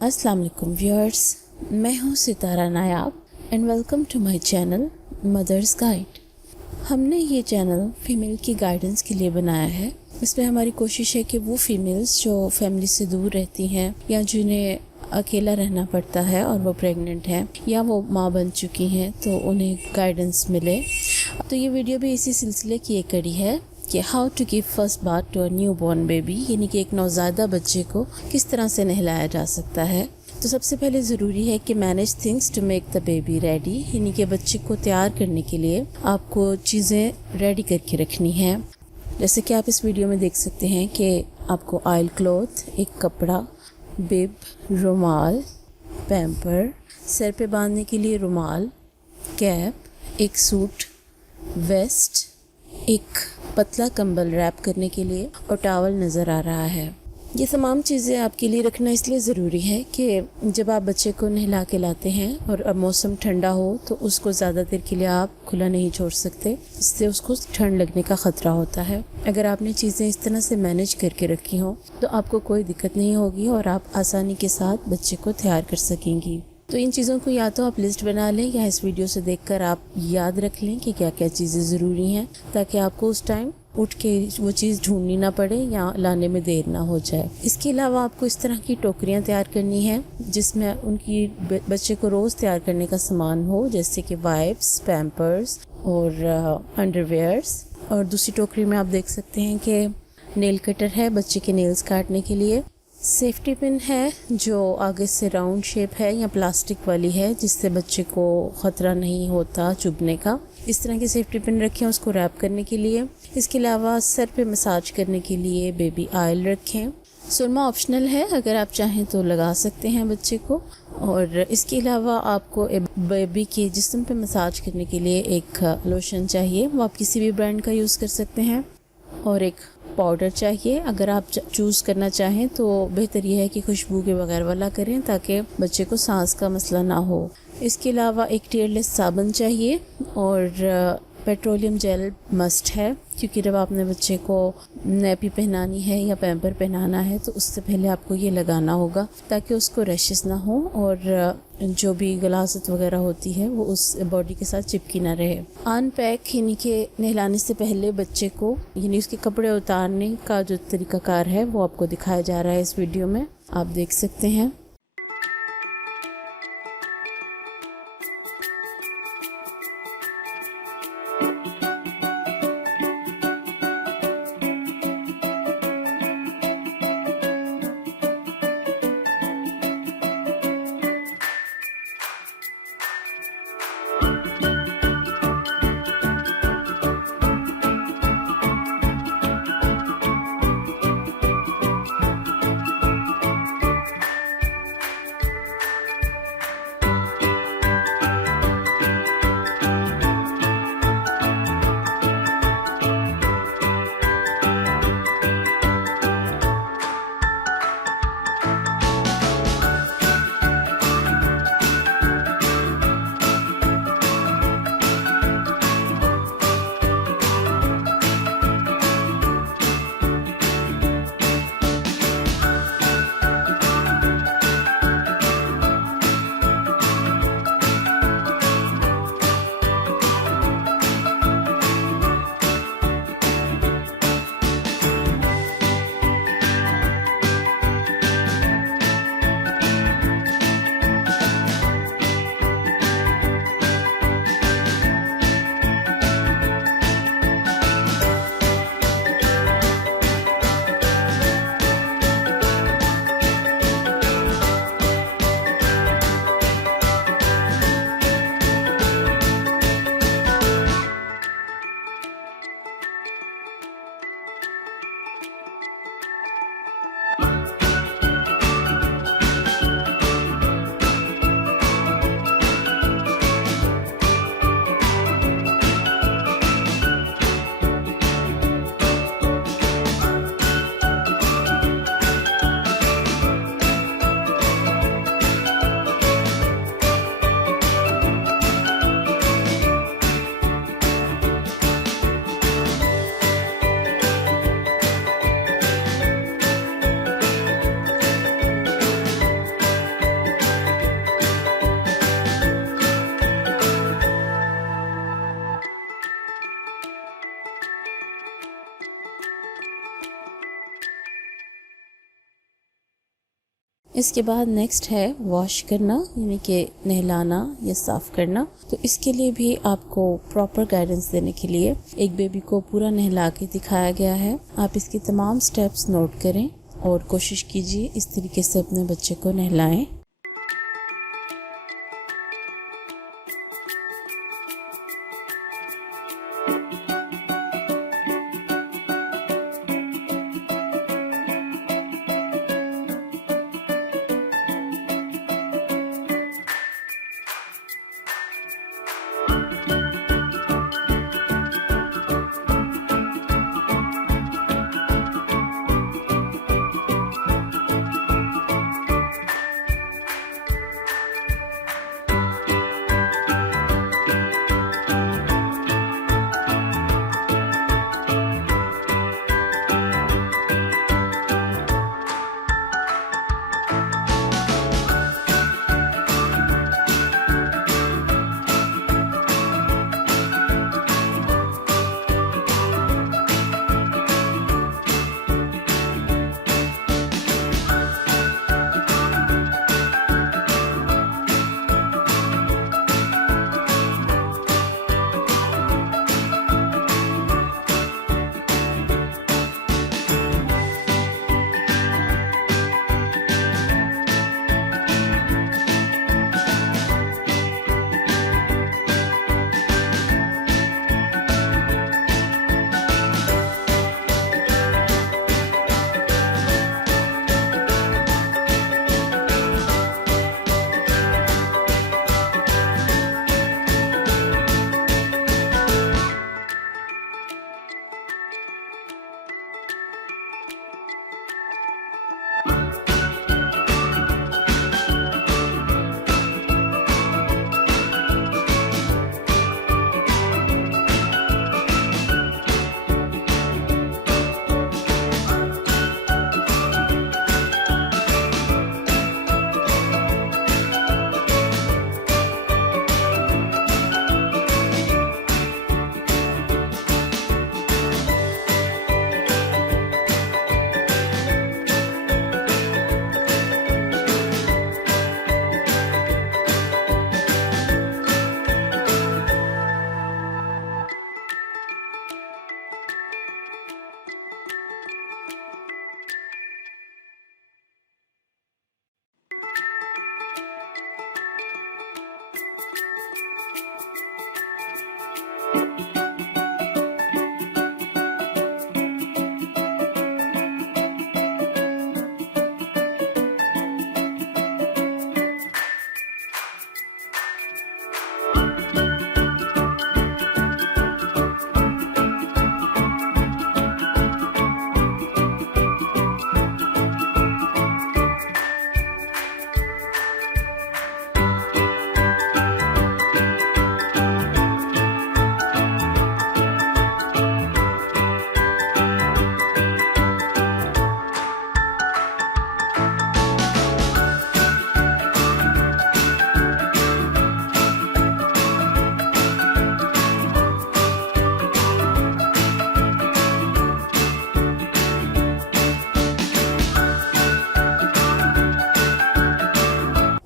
अस्सलाम वालेकुम व्यूअर्स, मैं हूँ Sitara Nayab and welcome to my channel Mother's Guide. हमने ये चैनल फ़ीमेल की गाइडेंस के लिए बनाया है। इसमें हमारी कोशिश है कि वो फ़ीमेल्स जो फैमिली से दूर रहती हैं या जिन्हें अकेला रहना पड़ता है और वो प्रेग्नेंट हैं या वो माँ बन चुकी हैं तो उन्हें गाइडेंस मिले। तो ये वीडियो भी इसी सिलसिले की एक कड़ी है कि how to give first bath to a new born baby, यानी कि एक नवज़ायदा बच्चे को किस तरह से नहलाया जा सकता है। तो सबसे पहले ज़रूरी है कि manage things to make the baby ready, यानी कि बच्चे को तैयार करने के लिए आपको चीज़ें रेडी करके रखनी है। जैसे कि आप इस वीडियो में देख सकते हैं कि आपको ऑयल क्लॉथ, एक कपड़ा, बिब, रुमाल, पैम्पर, सर पे बांधने के लिए रुमाल, कैप, एक सूट, वेस्ट, एक पतला कंबल रैप करने के लिए और टॉवल नज़र आ रहा है। ये तमाम चीज़ें आपके लिए रखना इसलिए ज़रूरी है कि जब आप बच्चे को नहला के लाते हैं और अब मौसम ठंडा हो तो उसको ज़्यादा देर के लिए आप खुला नहीं छोड़ सकते, इससे उसको ठंड लगने का ख़तरा होता है। अगर आपने चीज़ें इस तरह से मैनेज करके रखी हों तो आपको कोई दिक्कत नहीं होगी और आप आसानी के साथ बच्चे को तैयार कर सकेंगी। तो इन चीज़ों को या तो आप लिस्ट बना लें या इस वीडियो से देखकर आप याद रख लें कि क्या क्या चीज़ें ज़रूरी हैं, ताकि आपको उस टाइम उठ के वो चीज़ ढूंढनी ना पड़े या लाने में देर ना हो जाए। इसके अलावा आपको इस तरह की टोकरियां तैयार करनी है जिसमें उनकी बच्चे को रोज़ तैयार करने का सामान हो, जैसे कि वाइप्स, पैम्पर्स और अंडरवेयर्स। और दूसरी टोकरी में आप देख सकते हैं कि नेल कटर है बच्चे के नेल्स काटने के लिए, सेफ्टी पिन है जो आगे से राउंड शेप है या प्लास्टिक वाली है जिससे बच्चे को ख़तरा नहीं होता चुभने का। इस तरह की सेफ्टी पिन रखें उसको रैप करने के लिए। इसके अलावा सर पे मसाज करने के लिए बेबी ऑयल रखें। सुरमा ऑप्शनल है, अगर आप चाहें तो लगा सकते हैं बच्चे को। और इसके अलावा आपको बेबी के जिस्म पे मसाज करने के लिए एक लोशन चाहिए, वो आप किसी भी ब्रांड का यूज़ कर सकते हैं। और एक पाउडर चाहिए, अगर आप चूज़ करना चाहें तो बेहतर यह है कि खुशबू के बगैर वाला करें ताकि बच्चे को सांस का मसला ना हो। इसके अलावा एक टीयरलेस साबुन चाहिए और पेट्रोलियम जेल मस्ट है, क्योंकि जब आपने बच्चे को नैपी पहनानी है या पैम्पर पहनाना है तो उससे पहले आपको ये लगाना होगा ताकि उसको रैशेस ना हो और जो भी गलासत वगैरह होती है वो उस बॉडी के साथ चिपकी ना रहे। अनपैक यानी कि नहलाने से पहले बच्चे को यानी उसके कपड़े उतारने का जो तरीकाकार है वो आपको दिखाया जा रहा है इस वीडियो में, आप देख सकते हैं। इसके बाद नेक्स्ट है वॉश करना, यानी कि नहलाना या साफ़ करना। तो इसके लिए भी आपको प्रॉपर गाइडेंस देने के लिए एक बेबी को पूरा नहला के दिखाया गया है। आप इसके तमाम स्टेप्स नोट करें और कोशिश कीजिए इस तरीके से अपने बच्चे को नहलाएं।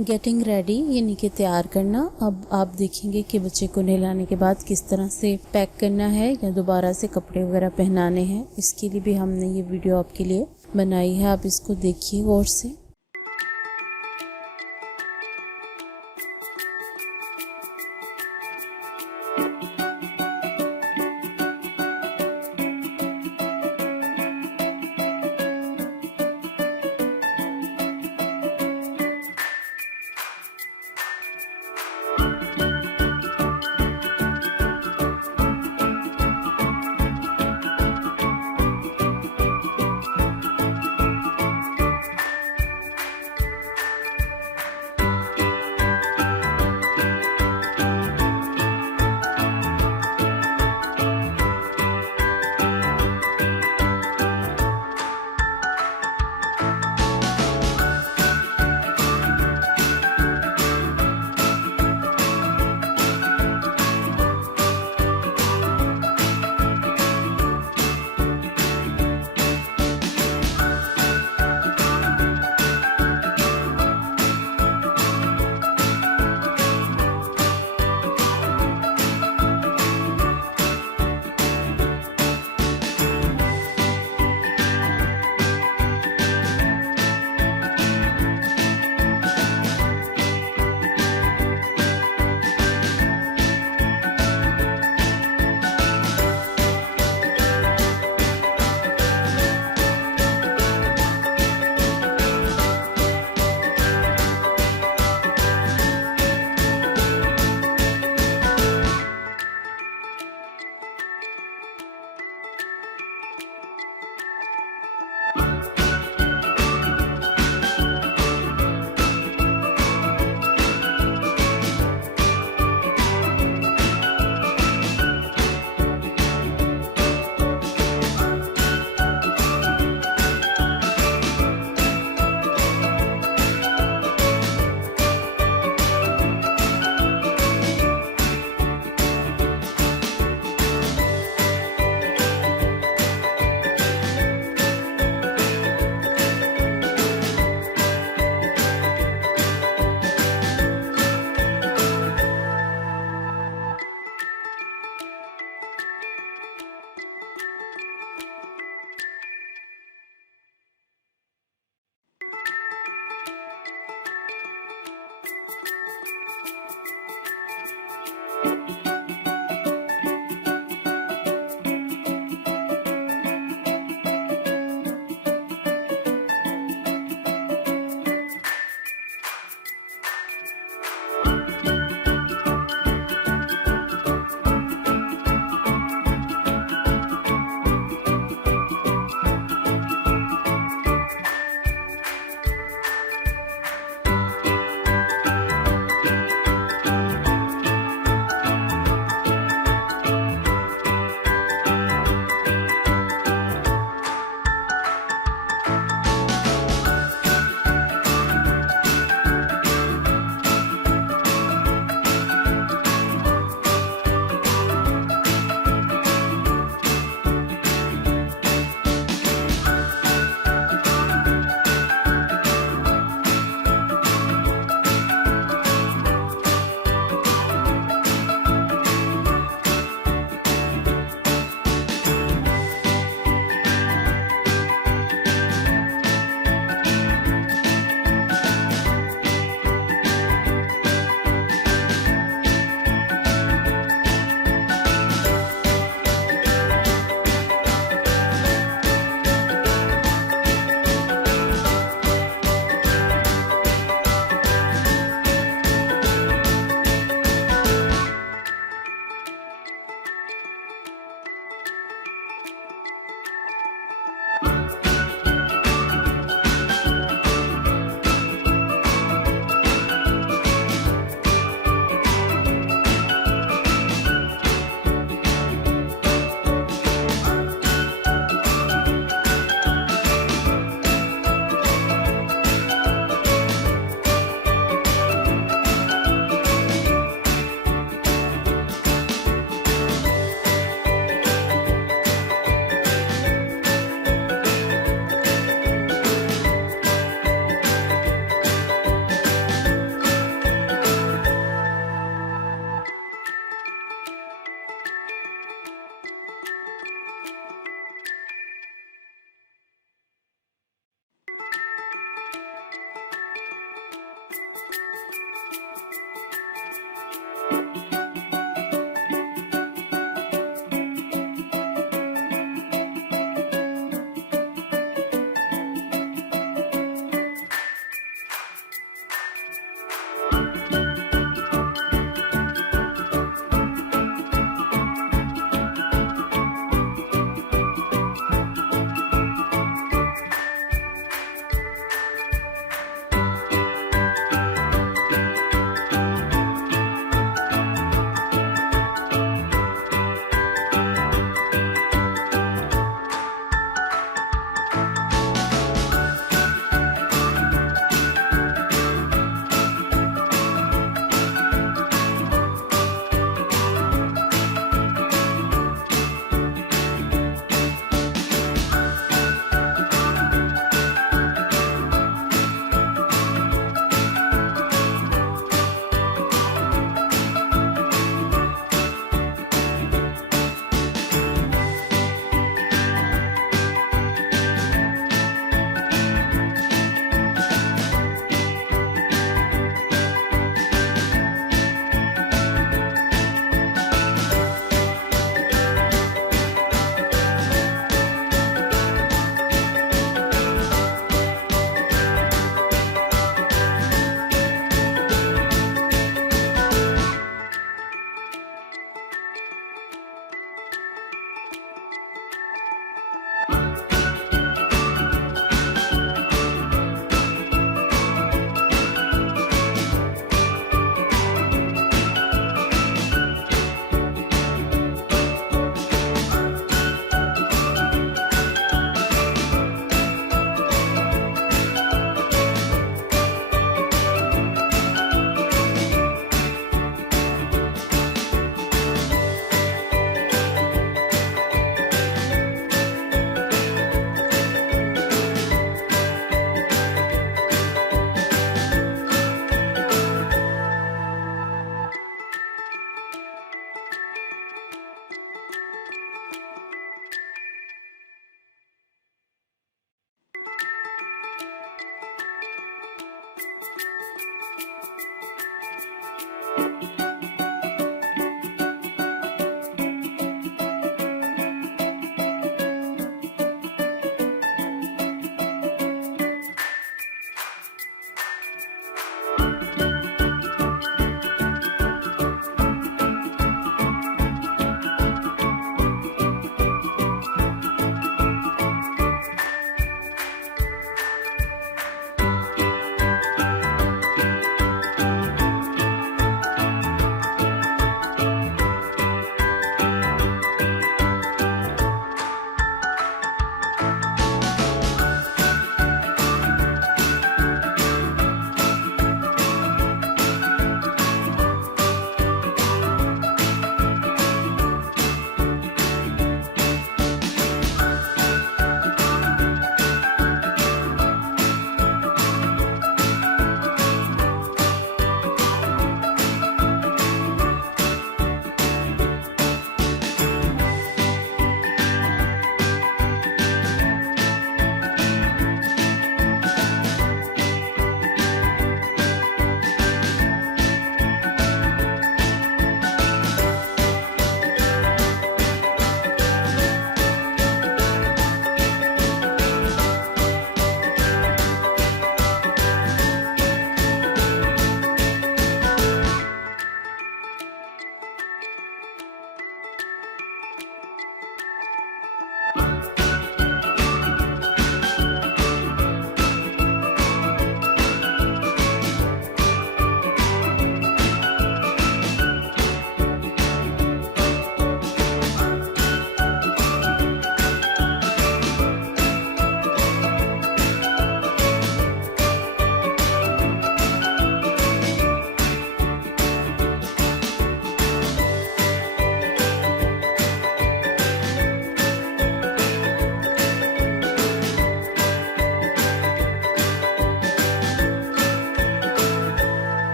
गेटिंग रेडी यानी कि तैयार करना। अब आप देखेंगे कि बच्चे को नहलाने के बाद किस तरह से पैक करना है या दोबारा से कपड़े वगैरह पहनाने हैं। इसके लिए भी हमने ये वीडियो आपके लिए बनाई है, आप इसको देखिए गौर से।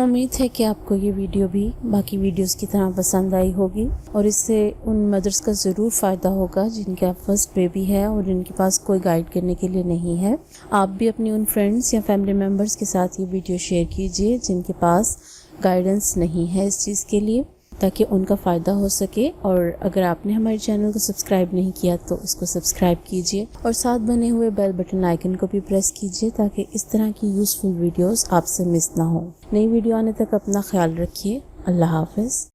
उम्मीद है कि आपको ये वीडियो भी बाकी वीडियोस की तरह पसंद आई होगी और इससे उन मदर्स का ज़रूर फ़ायदा होगा जिनका फर्स्ट बेबी है और जिनके पास कोई गाइड करने के लिए नहीं है। आप भी अपनी उन फ्रेंड्स या फैमिली मेम्बर्स के साथ ये वीडियो शेयर कीजिए जिनके पास गाइडेंस नहीं है इस चीज़ के लिए, ताकि उनका फ़ायदा हो सके। और अगर आपने हमारे चैनल को सब्सक्राइब नहीं किया तो इसको सब्सक्राइब कीजिए और साथ बने हुए बेल बटन आइकन को भी प्रेस कीजिए ताकि इस तरह की यूज़फुल वीडियोस आपसे मिस ना हो। नई वीडियो आने तक अपना ख्याल रखिए। अल्लाह हाफ़िज़।